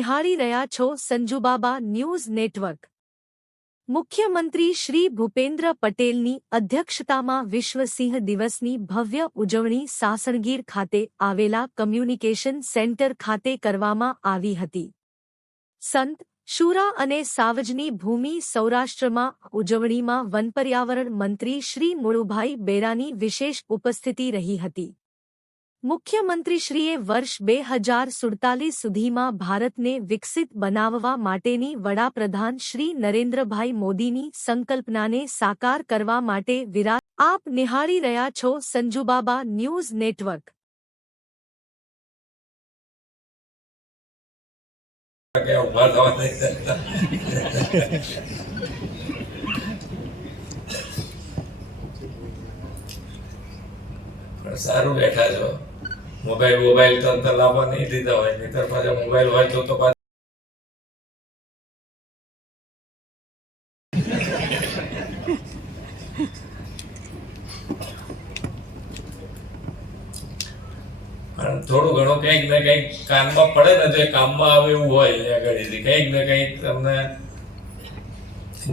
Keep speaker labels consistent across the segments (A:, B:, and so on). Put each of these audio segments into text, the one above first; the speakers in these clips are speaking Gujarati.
A: નિહાળી રહ્યા છો સંજુબાબા ન્યૂઝ નેટવર્ક. મુખ્યમંત્રી શ્રી ભૂપેન્દ્ર પટેલની અધ્યક્ષતામાં વિશ્વ સિંહ દિવસની ભવ્ય ઉજવણી સાસણગીર ખાતે આવેલા કમ્યુનિકેશન સેન્ટર ખાતે કરવામાં આવી હતી. સંત શુરા અને સાવજની ભૂમિ સૌરાષ્ટ્રમાં ઉજવણીમાં વનપર્યાવરણ મંત્રી શ્રી મુળુભાઈ બેરાની વિશેષ ઉપસ્થિતિ રહી હતી. મુખ્યમંત્રીશ્રીએ વર્ષ બે હજાર સુડતાલીસ સુધીમાં ભારતને વિકસિત બનાવવા માટેની વડાપ્રધાન શ્રી નરેન્દ્રભાઈ મોદીની સંકલ્પનાને સાકાર કરવા માટે વિરાટ, આપ નિહાળી રહ્યા છો સંજુબાબા ન્યૂઝ નેટવર્ક.
B: સારું બેઠા છો. મોબાઈલ મોબાઈલ તો અંતર લાવવા નહીં દીધા હોય, નહીતર પાછા મોબાઈલ હોય તો તો થોડું ઘણું કંઈક ને કંઈક કાનમાં પડે ને તો કામમાં આવે એવું હોય અહીંયા આગળથી કંઈક ને કંઈક તમને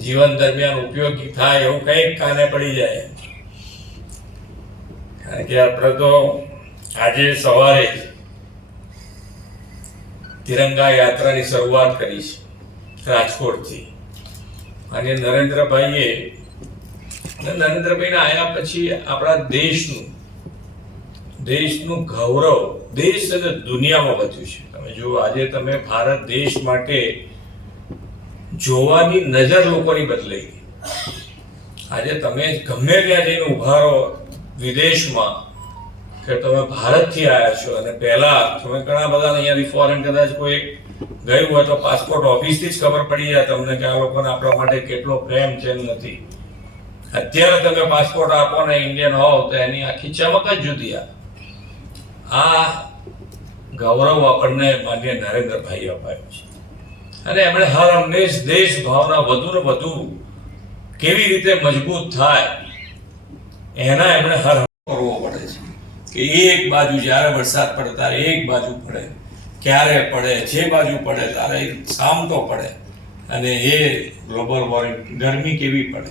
B: જીવન દરમિયાન ઉપયોગી થાય એવું કંઈક કાને પડી જાય. કારણ કે આપણે તો આજે સવારે જ તિરંગા યાત્રાની શરૂઆત કરી છે રાજકોટથી. અને નરેન્દ્રભાઈએ નરેન્દ્રભાઈને આવ્યા પછી આપણા દેશનું દેશનું ગૌરવ, દેશ અને દુનિયામાં વધ્યું છે. તમે જુઓ, આજે તમે ભારત દેશ માટે જોવાની નજર લોકોની બદલાઈ ગઈ. આજે તમે ગમે ત્યાં જઈને ઊભા રહો વિદેશમાં કે તમે ભારતથી આવ્યા છો અને પહેલા તમે ઘણા બધા અહીંયાથી ફોરેન કદાચ કોઈ ગયું હોય તો પાસપોર્ટ ઓફિસથી જ ખબર પડી જાય તમને કે આ લોકોને આપણા માટે કેટલો પ્રેમ છે નથી. અત્યારે તમે પાસપોર્ટ આપો ને ઇન્ડિયન હોવ તો એની આખી ચમક જ જુદી આ. ગૌરવ આપણને માન્ય નરેન્દ્રભાઈ અપાયું છે. અને એમણે હર હંમેશ દેશ ભાવના વધુ ને વધુ કેવી રીતે મજબૂત થાય એના એમણે હર કરવો કે એક બાજુ જ્યારે વરસાદ પડે, ત્યારે એક બાજુ પડે. ક્યારે પડે, જે બાજુ પડે, ત્યારે સામટો પડે. અને એ ગ્લોબલ વોર્મિંગ, ગરમી કેવી પડે?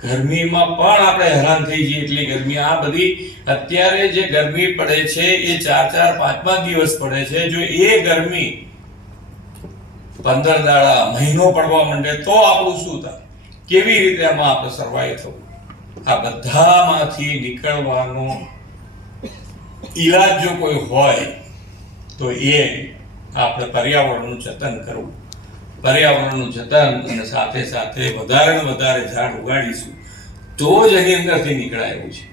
B: ગરમીમાં પણ આપણે હેરાન થઈ જઈએ એટલી ગરમી. આ બધી અત્યારે જે ગરમી પડે છે, એ ચાર ચાર, પાંચ પાંચ દિવસ પડે છે. જો એ ગરમી પંદર દાડા મહિનો પડવા માંડે, તો આપણું શું થાય? કેવી રીતે આમાં આપણે સર્વાઈવ થવું? આ બધામાંથી નીકળવાનો ઈલાજ જો કોઈ હોય, તો એ આપણે પર્યાવરણનું જતન કરવું. પર્યાવરણનું જતન અને સાથે સાથે વધારે ને વધારે ઝાડ ઉગાડીશું, તો જ એની અંદરથી નીકળાય એવું છે.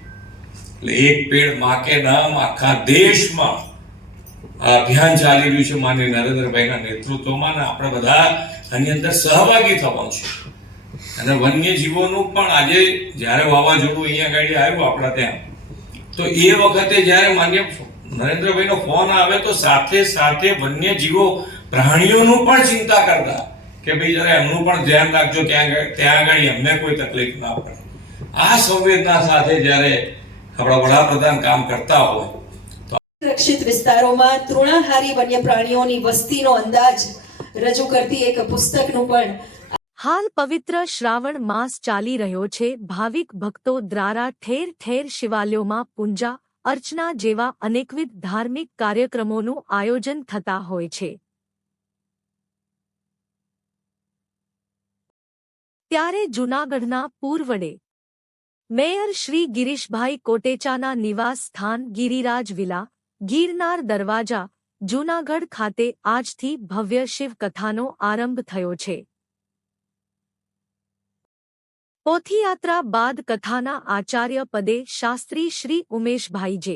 B: એટલે એક પેડમાં નામ આખા દેશમાં આ અભિયાન ચાલી રહ્યું છે માની નરેન્દ્રભાઈના નેતૃત્વમાં ને આપણે બધા આની અંદર સહભાગી થવાનું છે. અને વન્ય જીવોનું પણ આજે જ્યારે વાવાઝોડું અહીંયા ગાડી આવ્યું આપણા ત્યાં તો એ વખતે જ્યારે માન્ય નરેન્દ્રભાઈનો ફોન આવે તો સાથે સાથે વન્ય જીવો પ્રાણીઓનું પણ ચિંતા કરતા કે ભાઈ જરા એમનું પણ ધ્યાન રાખજો, ત્યાં ત્યાં આગળ એમને કોઈ તકલીફ ના પડે. આ સંવેદના સાથે જ્યારે આપણા વડાપ્રધાન કામ કરતા હોય
C: રક્ષિત વિસ્તારોમાં તૃણાહારી વન્ય પ્રાણીઓની વસ્તીનો અંદાજ રજૂ કરતી એક પુસ્તકનું પણ
A: હાલ પવિત્ર શ્રાવણ માસ ચાલી રહ્યો છે. ભાવિક ભક્તો દ્વારા ઠેર ઠેર શિવાલયોમાં પૂજા, અર્ચના જેવા અનેકવિધ ધાર્મિક કાર્યક્રમોનું આયોજન થતા હોય છે. ત્યારે જૂનાગઢના પૂર્વડે મેયર શ્રી ગિરીશભાઈ કોટેચાના નિવાસ સ્થાન ગિરિરાજ વિલા, ગિરનાર દરવાજા, જૂનાગઢ ખાતે આજથી ભવ્ય શિવકથાનો આરંભ થયો છે. પોથીયાત્રા બાદ કથાના આચાર્ય પદે શાસ્ત્રી શ્રી ઉમેશભાઈ જે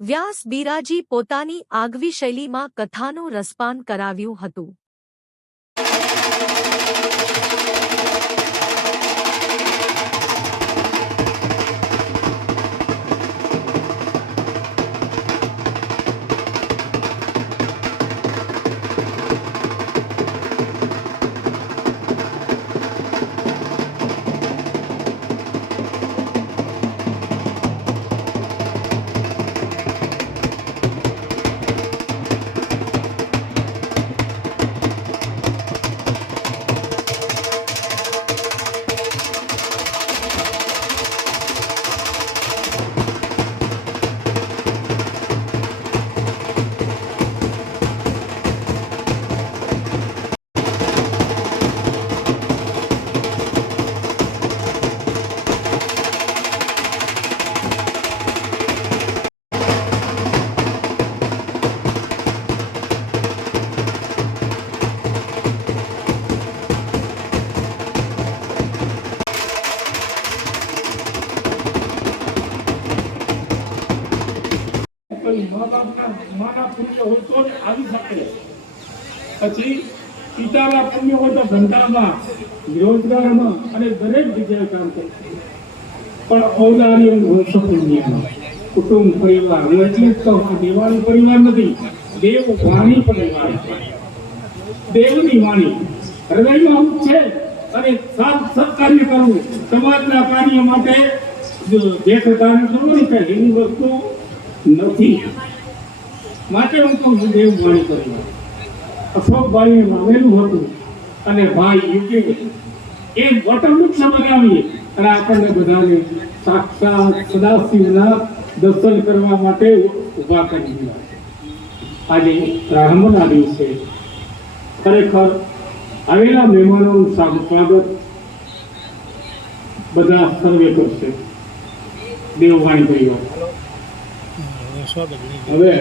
A: વ્યાસ બિરાજી પોતાની આગવી શૈલીમાં કથાનું રસપાન કરાવ્યું હતું.
D: મા બાપના માના પુણ્ય હોય તો જ અને દરેક જગ્યાએ પણ કુટુંબ, પરિવાર, હું પરિવાર નથી, દેવ વાણી પરિવાર દેવની વાણી, હૃદયમાં હું છે અને સાત સત્કાર્ય કરવું, સમાજના કાર્ય માટે, જે કાર્ય કરવું ને કે એવી વસ્તુ નથી. માટે હું છું દેવ વાણી પરિવાર અશોકભાઈએ આવેલું હતું અને ભાઈ યુકે એ વટવૃક્ષ બનાવીએ અને આપણને બધાને સાક્ષાત સદાશિવના દર્શન કરવા માટે ઊભા કરી દીધા. આજે પ્રારંભના દિવસે ખરેખર આવેલા મહેમાનોનું સ્વાગત બધા સર્વે કરશે. દેવવાણી પરિવાર. હવે